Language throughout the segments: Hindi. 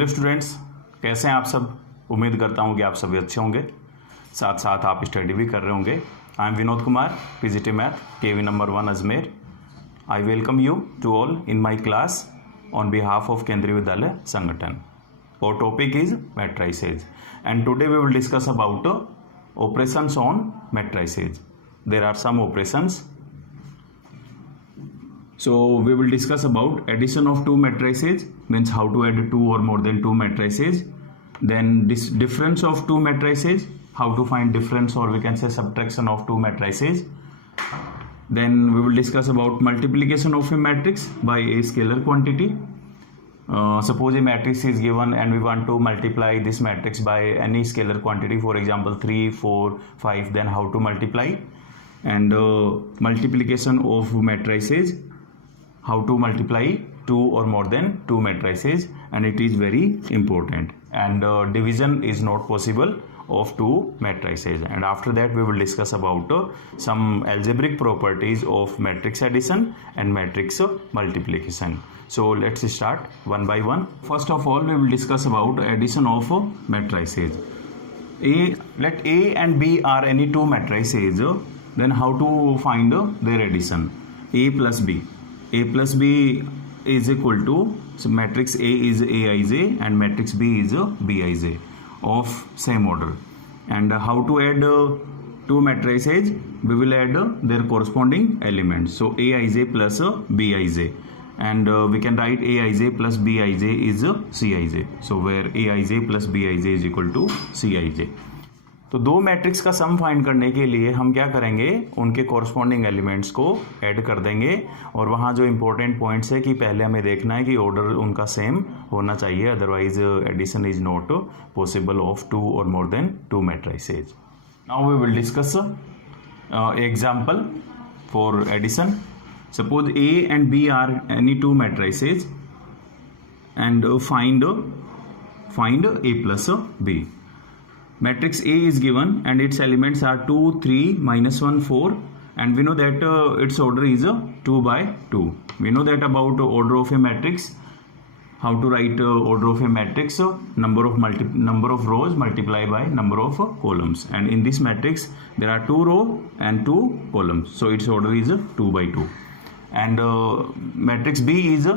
हेलो स्टूडेंट्स, कैसे हैं आप सब। उम्मीद करता हूं कि आप सभी अच्छे होंगे, साथ साथ आप स्टडी भी कर रहे होंगे। I am Vinod Kumar, PGT math, KV number 1 Ajmer. I welcome you to all in my class on behalf of Kendriya Vidyalaya संगठन। Our topic is matrices, and today we will discuss about operations on matrices. There are some operations. So we will discuss about addition of two matrices, means how to add two or more than two matrices. Then this difference of two matrices, how to find difference, or we can say subtraction of two matrices. Then we will discuss about multiplication of a matrix by a scalar quantity. Suppose a matrix is given and we want to multiply this matrix by any scalar quantity, for example 3, 4, 5, then how to multiply. And multiplication of matrices, how to multiply two or more than two matrices, and it is very important. And division is not possible of two matrices. And after that we will discuss about some algebraic properties of matrix addition and matrix multiplication. So let's start one by one. First of all, we will discuss about addition of matrices. Let A and B are any two matrices. Then how to find their addition? A plus B. A plus B is equal to, so matrix A is Aij and matrix B is Bij of same order. And how to add two matrices? We will add their corresponding elements. So Aij plus Bij. And we can write Aij plus Bij is Cij. So where Aij plus Bij is equal to Cij. तो दो मैट्रिक्स का सम फाइंड करने के लिए हम क्या करेंगे, उनके कॉरस्पॉन्डिंग एलिमेंट्स को ऐड कर देंगे। और वहाँ जो इंपॉर्टेंट पॉइंट्स है कि पहले हमें देखना है कि ऑर्डर उनका सेम होना चाहिए, otherwise addition is not possible of two और more than two matrices. Now we will discuss example for addition. Suppose A and B are any two matrices and find A plus B. Matrix A is given and its elements are 2, 3, -1, 4, and we know that its order is 2 by 2. We know that about order of a matrix. How to write order of a matrix? Number of rows multiplied by number of columns, and in this matrix there are 2 rows and 2 columns, so its order is 2 by 2. And matrix B is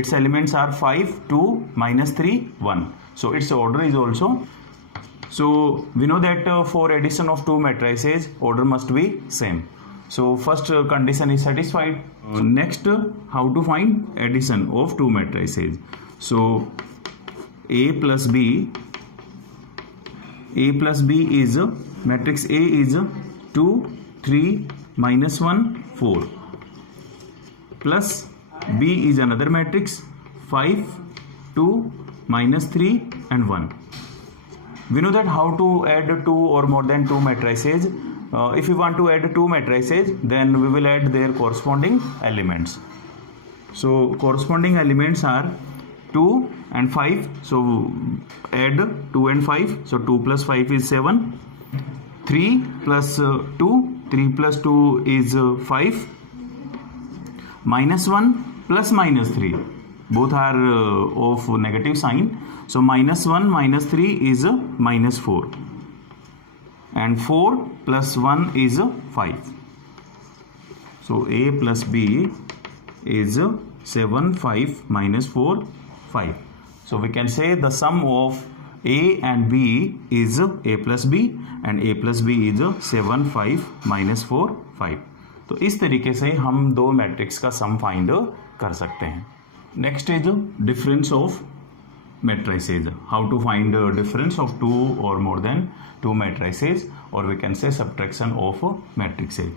its elements are 5, 2, -3, 1, so its order is also. So we know that for addition of two matrices order must be same. So first condition is satisfied. Next, how to find addition of two matrices? So A plus B is matrix A is 2, 3, -1, 4, plus B is another matrix 5, 2, -3 and 1. We know that how to add two or more than two matrices. If we want to add two matrices, then we will add their corresponding elements. So corresponding elements are 2 and 5. So add 2 and 5. So 2 plus 5 is 7. 3 plus 2. 3 plus 2 is 5. -1 plus -3, both are of negative sign. So -1 -3 is -4, and 4 plus 1 is 5. So A plus B is 7, 5, -4, 5. So we can say the sum of A and B is A plus B, and A plus B is 7, 5, -4, 5. तो इस तरीके से हम दो मैट्रिक्स का सम फाइंड कर सकते हैं. Next is difference of matrices. How to find difference of two और more than two matrices, or we can say subtraction of matrices.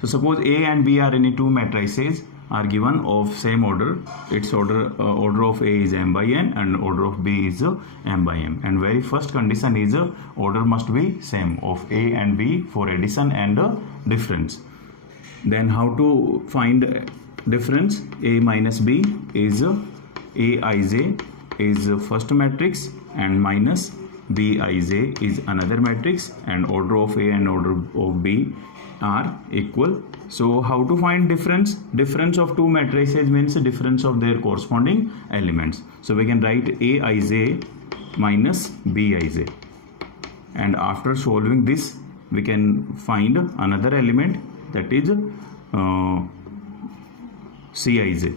So suppose A and B are any two matrices are given of same order. Its order of A is m by n and order of B is m by m. And very first condition is order must be same of A and B for addition and difference. Then how to find difference? A minus B is Aij is first matrix and minus Bij is another matrix, and order of A and order of B are equal. So how to find difference? Difference of two matrices means difference of their corresponding elements. So we can write Aij minus Bij, and after solving this we can find another element, that is Cij.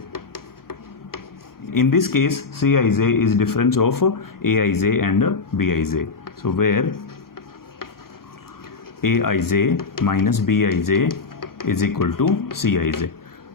In this case Cij is difference of Aij and Bij. So where Aij minus Bij is equal to Cij.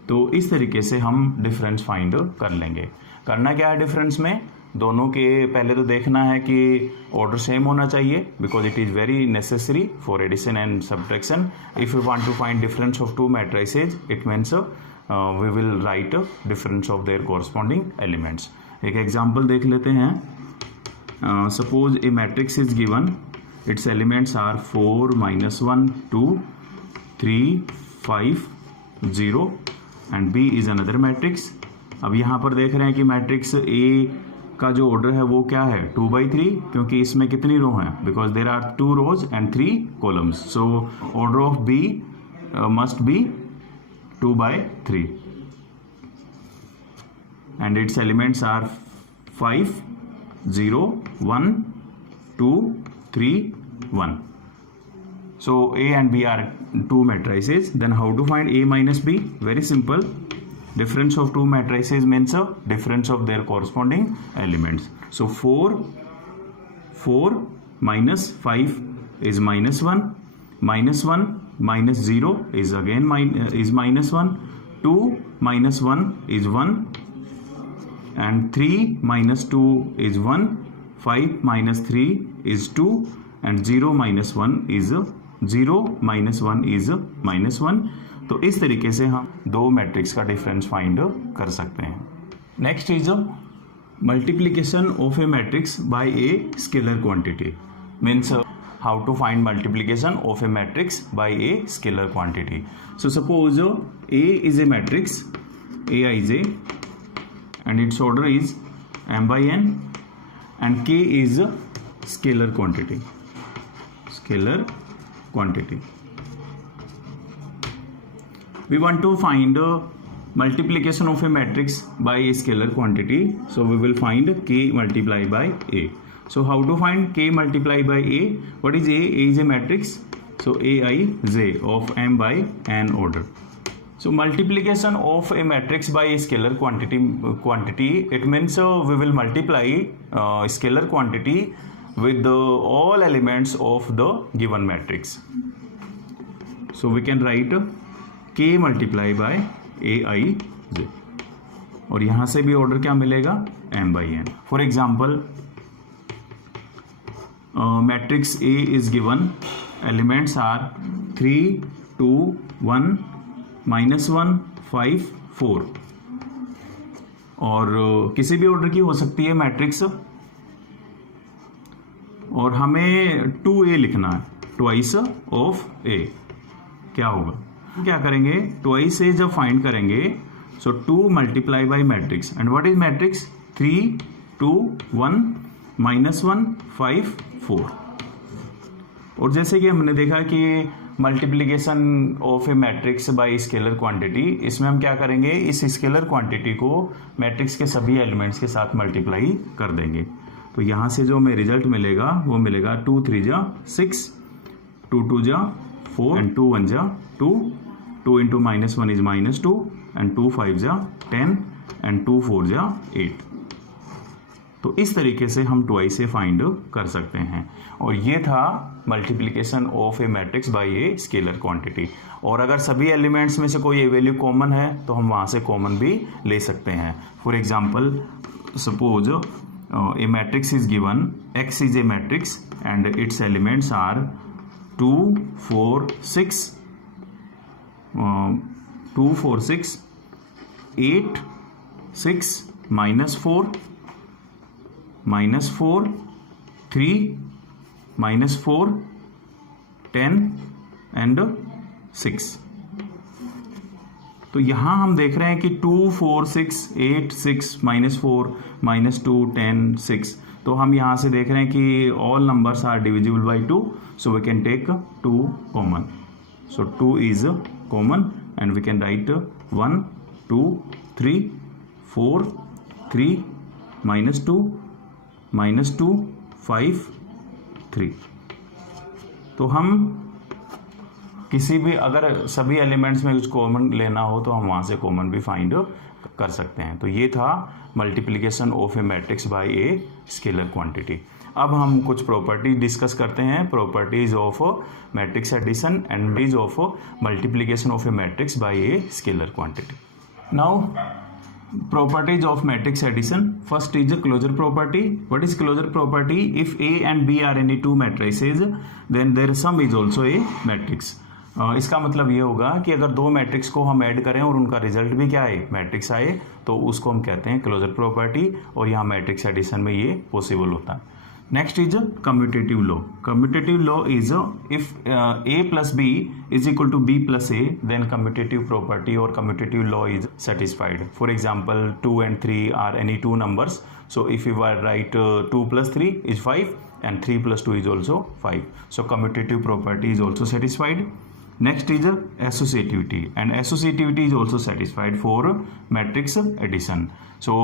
तो इस तरीके से हम डिफरेंस फाइंड कर लेंगे. करना क्या है डिफरेंस में? दोनों के पहले तो देखना है कि ऑर्डर सेम होना चाहिए, because it is very necessary for addition and subtraction. If you want to find difference of two matrices, it means we will write difference of their corresponding elements. एक एग्जाम्पल देख लेते हैं. Suppose A matrix is given, its elements are 4 minus 1 2 3 5 0 and B is another matrix. अब यहाँ पर देख रहे हैं कि मैट्रिक्स A का जो ऑर्डर है वो क्या है 2 by 3, क्योंकि इसमें कितनी रो हैं, because there are 2 rows and 3 columns. So order of B must be 2 by 3 and its elements are 5 0 1 2 3 1. So A and B are two matrices. Then how to find A minus B? Very simple. Difference of two matrices means a difference of their corresponding elements. So 4 minus 5 is minus 1. Minus 1 minus 0 is again minus 1. 2 minus 1 is 1. And 3 minus 2 is 1. 5 minus 3 is 2 and 0 minus 1 is 0 minus 1 is minus 1. तो इस तरीके से हम दो मैट्रिक्स का डिफरेंस फाइंड कर सकते हैं. Next is multiplication of a matrix by a scalar quantity. Means how to find multiplication of a matrix by a scalar quantity. So suppose A is a matrix Aij and its order is m by n and k is a scalar quantity. We want to find multiplication of a matrix by a scalar quantity, so we will find k multiplied by a. So how to find k multiplied by a? What is a? A is a matrix, so Aij of m by n order. So multiplication of a matrix by a scalar quantity, it means we will multiply scalar quantity with all elements of the given matrix. So we can write k multiply by Aij, और यहाँ से भी ऑर्डर क्या मिलेगा m by n. For example matrix A is given, elements are 3 2 1 -1 5 4, और किसी भी ऑर्डर की हो सकती है मैट्रिक्स, और हमें 2a लिखना है, ट्वाइस ऑफ a. क्या होगा, क्या करेंगे, ट्वाइस a जब फाइंड करेंगे, सो 2 multiply by matrix, and what is matrix 3 2 1 -1 5 4. और जैसे कि हमने देखा कि multiplication of a matrix by scalar quantity, इसमें हम क्या करेंगे, इस स्केलर क्वांटिटी को मैट्रिक्स के सभी एलिमेंट्स के साथ मल्टीप्लाई कर देंगे. तो यहाँ से जो हमें रिजल्ट मिलेगा वो मिलेगा 2 3 जा 6, 2 2 जा 4 एंड 2 1 जा 2, 2 इंटू -1 इज -2 एंड 2 5 जा 10 एंड 2 4 जा 8. तो इस तरीके से हम ट्वाइस से फाइंड कर सकते हैं. और ये था multiplication of a matrix by a scalar quantity. और अगर सभी एलिमेंट्स में से कोई वैल्यू कॉमन है तो हम वहाँ से कॉमन भी ले सकते हैं. For example suppose A matrix is given, X is a matrix and its elements are 2 4 6 8 6 -4 -4 3 -4 10 and 6. तो यहाँ हम देख रहे हैं कि 2 4 6 8 6 -4 -2 10 6. तो हम यहाँ से देख रहे हैं कि all numbers are divisible by 2, so we can take 2 common. So 2 is common and we can write 1, 2, 3, 4, 3, -2, -2, 5, 3. तो हम किसी भी अगर सभी एलिमेंट्स में कुछ कॉमन लेना हो तो हम वहाँ से कॉमन भी फाइंड कर सकते हैं. तो ये था multiplication of a matrix by a scalar quantity. अब हम कुछ प्रॉपर्टी डिस्कस करते हैं, properties of matrix addition and is of multiplication of a matrix by a scalar quantity. Now properties of matrix addition. First is a closure property. What is closure property? If A and B are any two matrices, then their sum is also a matrix. इसका मतलब ये होगा कि अगर दो मैट्रिक्स को हम ऐड करें और उनका रिजल्ट भी क्या आए, मैट्रिक्स आए, तो उसको हम कहते हैं क्लोजर प्रॉपर्टी, और यहाँ मैट्रिक्स एडिशन में ये पॉसिबल होता है. Next is commutative law. Commutative law is if a plus b is equal to b plus a, then commutative property और commutative law is satisfied. For example 2 and 3 are any two numbers, so if you are write 2 plus 3 is 5 and 3 plus 2 is also 5. So commutative property is also satisfied. Next is associativity, and associativity is also satisfied for matrix addition. So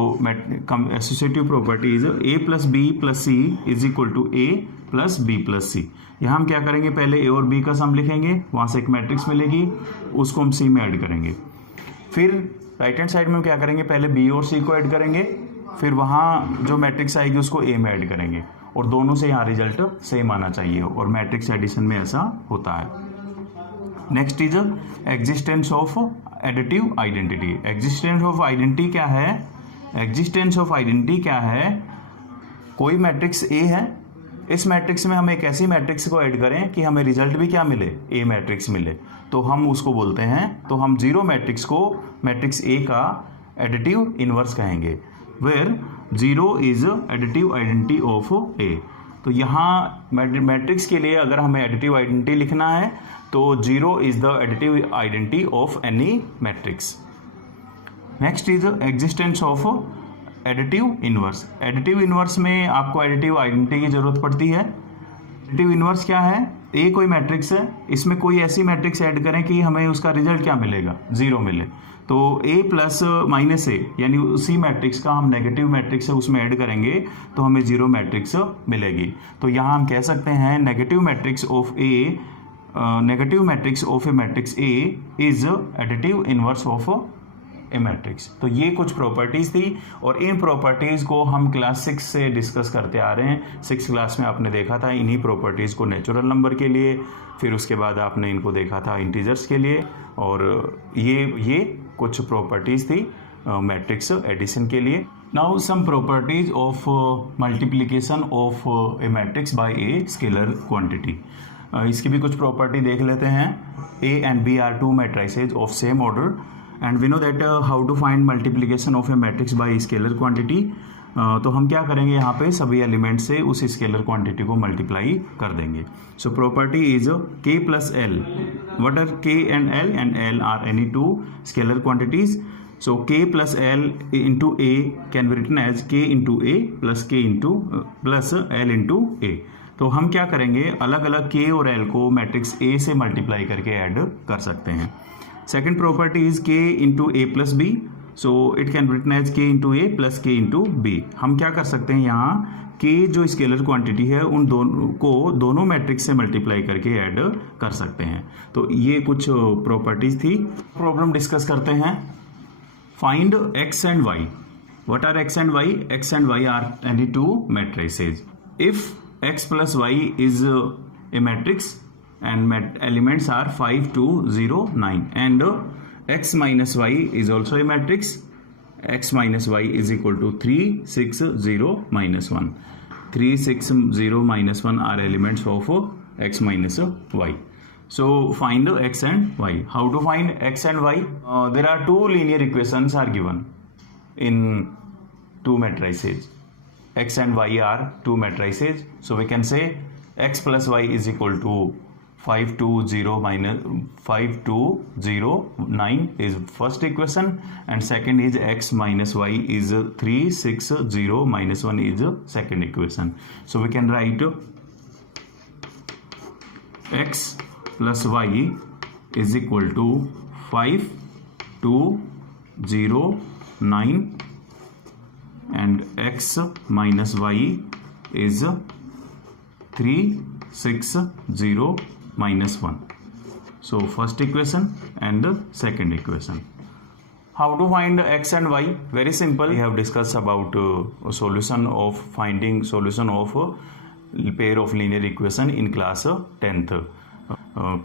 associative property is a plus b plus c is equal to a plus b plus c. यहाँ हम क्या करेंगे, पहले a और b का सम लिखेंगे, वहाँ से एक मैट्रिक्स मिलेगी, उसको हम c में ऐड करेंगे. फिर राइट हैंड साइड में हम क्या करेंगे, पहले b और c को ऐड करेंगे, फिर वहाँ जो मैट्रिक्स आएगी उसको a में ऐड करेंगे, और दोनों से यहाँ रिजल्ट सेम आना चाहिए, और मैट्रिक्स एडिशन में ऐसा होता है. Next is existence of additive identity. Existence of identity क्या है? एग्जिस्टेंस ऑफ आइडेंटिटी क्या है? कोई मैट्रिक्स ए है, इस मैट्रिक्स में हम एक ऐसी मैट्रिक्स को ऐड करें कि हमें रिजल्ट भी क्या मिले, ए मैट्रिक्स मिले, तो हम उसको बोलते हैं, तो हम जीरो मैट्रिक्स को मैट्रिक्स ए का एडिटिव इनवर्स कहेंगे, where zero is additive identity of A. तो यहाँ मैट्रिक्स के लिए अगर हमें एडिटिव आइडेंटिटी लिखना है तो zero is the additive identity of any matrix. Next is existence of additive inverse. Additive inverse में आपको एडिटिव आइडेंटिटी की जरूरत पड़ती है. एडिटिव इनवर्स क्या है? ए कोई मैट्रिक्स है, इसमें कोई ऐसी मैट्रिक्स ऐड करें कि हमें उसका रिजल्ट क्या मिलेगा, जीरो मिले, तो a प्लस माइनस ए यानी उसी मैट्रिक्स का हम नेगेटिव मैट्रिक्स है उसमें ऐड करेंगे तो हमें जीरो मैट्रिक्स मिलेगी. तो यहाँ हम कह सकते हैं negative matrix of A, negative matrix of a matrix A is additive inverse of a matrix. तो ये कुछ प्रॉपर्टीज थी, और इन प्रॉपर्टीज को हम क्लास 6 से डिस्कस करते आ रहे हैं. 6 क्लास में आपने देखा था इन्हीं प्रॉपर्टीज को नेचुरल नंबर के लिए, फिर उसके बाद आपने इनको देखा था इंटीजर्स के लिए, और ये कुछ प्रॉपर्टीज थी मैट्रिक्स एडिशन के लिए. Now some properties of multiplication of a matrix by a scalar quantity. इसकी भी कुछ प्रॉपर्टी देख लेते हैं. A and B are two matrices of same order, and we know that how to find multiplication of a matrix by scalar quantity. तो हम क्या करेंगे, यहाँ पे सभी एलिमेंट से उस स्केलर क्वांटिटी को मल्टीप्लाई कर देंगे. So property is k plus L. What are k and l are any two scalar quantities. So k plus L into a can be written as k into a plus k into plus L into a. तो हम क्या करेंगे, अलग अलग k और l को मैट्रिक्स a से मल्टीप्लाई करके ऐड कर सकते हैं. Second property is k into a plus b. So it can written as k into a plus k into b. हम क्या कर सकते हैं, यहाँ k जो स्केलर क्वांटिटी है उन दोनों को दोनों मैट्रिक्स से मल्टीप्लाई करके ऐड कर सकते हैं. तो ये कुछ प्रॉपर्टीज थी. प्रॉब्लम डिस्कस करते हैं. Find x and y. What are x and y? x and y are any two matrices. If x plus y is a matrix and elements are 5, 2, 0, 9, and x minus y is also a matrix. X minus y is equal to 3, 6, 0, minus 1. 3, 6, 0, minus 1 are elements of x minus y. So find x and y. How to find x and y? There are two linear equations are given in two matrices. X and y are two matrices. So we can say x plus y is equal to 5, 2, 0, minus 5, 2, 0, 9 is first equation, and second is x minus y is 3, 6, 0, minus 1 is second equation. So we can write x plus y is equal to 5 2 0 9 and x minus y is 3 6 0 minus 1. So first equation and second equation. How to find x and y? Very simple. We have discussed about finding solution of a pair of linear equation in class 10th.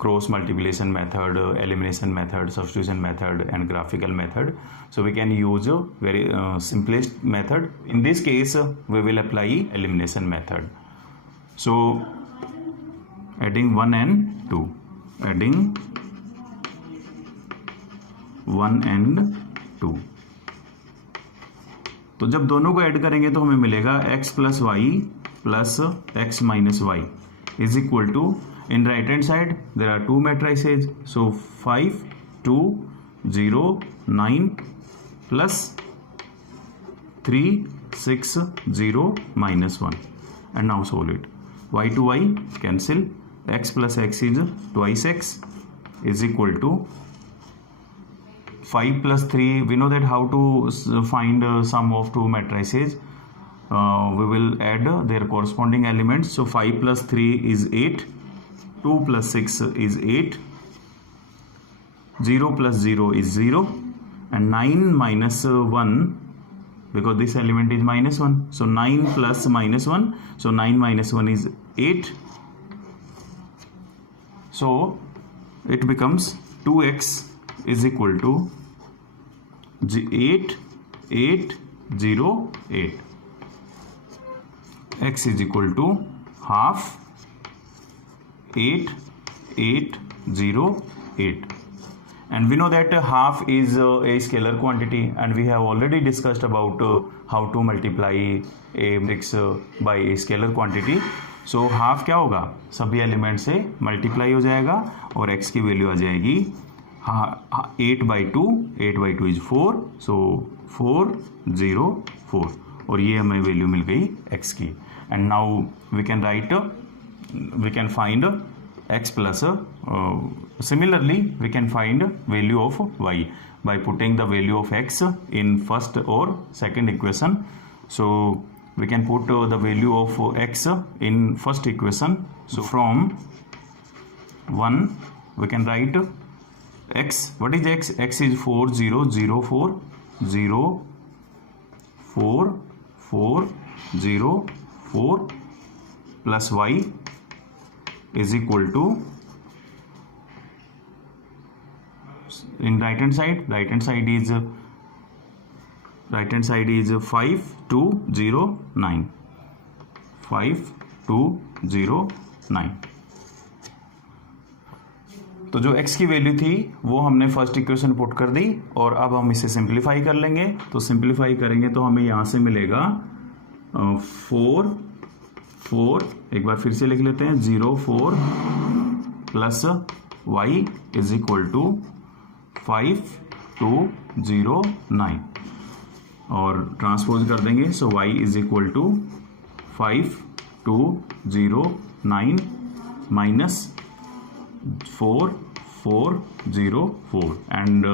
Cross multiplication method, elimination method, substitution method and graphical method. So we can use a very simplest method. In this case we will apply elimination method. So adding 1 and 2, adding 1 and 2. तो जब दोनों को ऐड करेंगे तो हमें मिलेगा x प्लस वाई प्लस x minus Y is equal to, in right hand side there are two matrices, so 5 2 0 9 plus 3 6 0 minus 1, and now solve it. Y to y cancel, x plus x is twice x is equal to 5 plus 3. We know that how to find sum of two matrices. We will add their corresponding elements. So 5 plus 3 is 8, 2 plus 6 is 8, 0 plus 0 is 0, and 9 minus 1, because this element is minus 1, so 9 plus minus 1, so 9 minus 1 is 8, so it becomes 2x is equal to 8 8 0 8. X is equal to half 8 8 0 8, and we know that half is a scalar quantity, and we have already discussed about how to multiply a matrix by a scalar quantity. So half क्या होगा, सभी एलिमेंट से मल्टीप्लाई हो जाएगा और x की वैल्यू आ जाएगी 8/2. 8/2 इज 4, सो 4 0 4, और ये हमें वैल्यू मिल गई x की. And now we can write, we can find x plus similarly we can find value of y by putting the value of x in first or second equation. So we can put the value of x in first equation. So from 1 we can write x. What is x? X is 4 0 0 4 0 4 4 0 4 plus y is equal to, in right hand side is 5 2 0 9, 5 2 0 9. तो जो x की वैल्यू थी वो हमने फर्स्ट इक्वेशन पुट कर दी, और अब हम इसे सिंप्लीफाई कर लेंगे. तो सिंप्लीफाई करेंगे तो हमें यहाँ से मिलेगा 4 4, एक बार फिर से लिख लेते हैं, 0 4 plus y is equal to 5 2 0 9, और ट्रांसपोज कर देंगे. So y is equal to 5 2 0 9 minus 4 4 0 4, and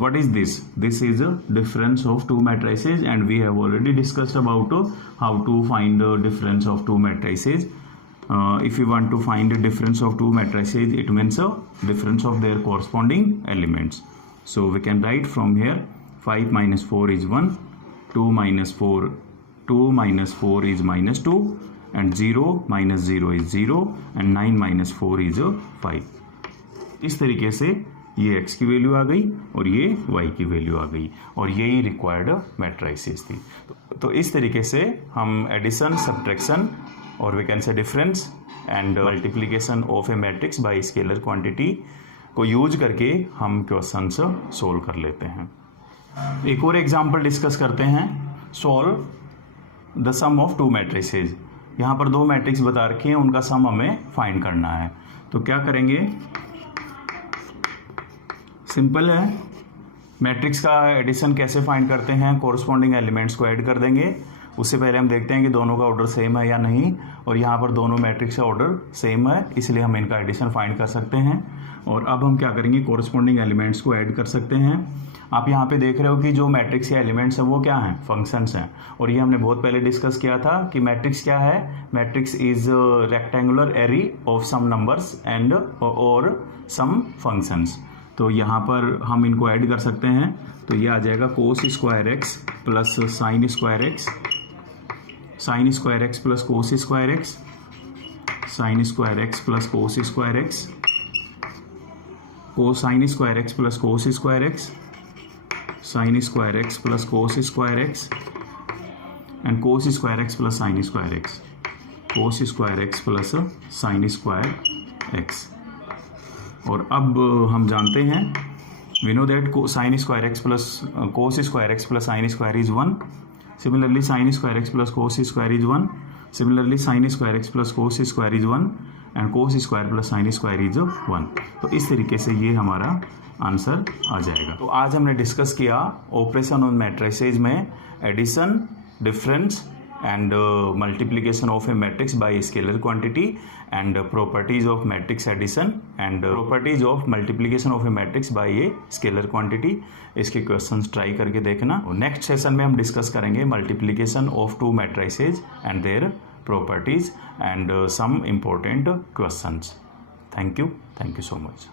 what is this? This is a difference of two matrices, and we have already discussed about how to find the difference of two matrices. If you want to find the difference of two matrices, it means a difference of their corresponding elements. So we can write from here 5 minus 4 is 1, 2 minus 4 is minus 2, and 0 minus 0 is 0, and 9 minus 4 is 5. इस तरीके से ये x की वैल्यू आ गई और ये y की वैल्यू आ गई, और यही रिक्वायर्ड मैट्रिसेस थी. तो इस तरीके से हम एडिशन, सब्ट्रैक्शन और we can say difference and multiplication of a matrix by scalar quantity को यूज करके हम क्वेश्चंस सोल्व कर लेते हैं. एक और एग्जांपल डिस्कस करते हैं. Solve the sum of two matrices. यहाँ पर दो मैट्रिक्स बता रखे हैं, उनका सम हमें फाइंड करना है. तो क्या करेंगे, सिंपल है. मैट्रिक्स का एडिशन कैसे फाइंड करते हैं, कोरस्पॉन्डिंग एलिमेंट्स को ऐड कर देंगे उससे पहले हम देखते हैं कि दोनों का ऑर्डर सेम है या नहीं, और यहाँ पर दोनों मैट्रिक्स का ऑर्डर सेम है, इसलिए हम इनका एडिशन फाइंड कर सकते हैं। और अब हम क्या करेंगे, कोरस्पॉन्डिंग एलिमेंट्स को ऐड कर सकते हैं। आप यहाँ पे देख रहे हो कि जो मैट्रिक्स के एलिमेंट्स हैं वो क्या हैं, फंक्शंस हैं, और ये हमने बहुत पहले डिस्कस किया था कि मैट्रिक्स क्या है, matrix is rectangular array of some numbers and और सम फंक्शंस। तो यहाँ पर हम इनको ऐड कर सकते हैं, तो ये आ जाएगा cos square X plus sine square X, sine square X plus cos square X, sine square X plus cos square X, cosine square X plus cos square X, sine square X plus cos square X, and cos square X plus sine square X, cos square X plus sine square X. और अब हम जानते हैं, we know that sine square X plus cos square X plus sine square is 1, similarly sign square X plus cos square is 1, similarly sign square X plus cos square is 1 and cos square plus sine square is 1। तो इस तरीके से ये हमारा आंसर आ जाएगा। तो आज हमने डिस्कस किया ऑपरेशन ऑन मैट्रिसेज में addition, difference and multiplication of a matrix by scalar quantity and properties of matrix addition and properties of multiplication of a matrix by a scalar quantity। इसके क्वेश्चंस ट्राई करके देखना। नेक्स्ट सेशन में हम डिस्कस करेंगे multiplication of two matrices and their properties and some important questions. Thank you so much.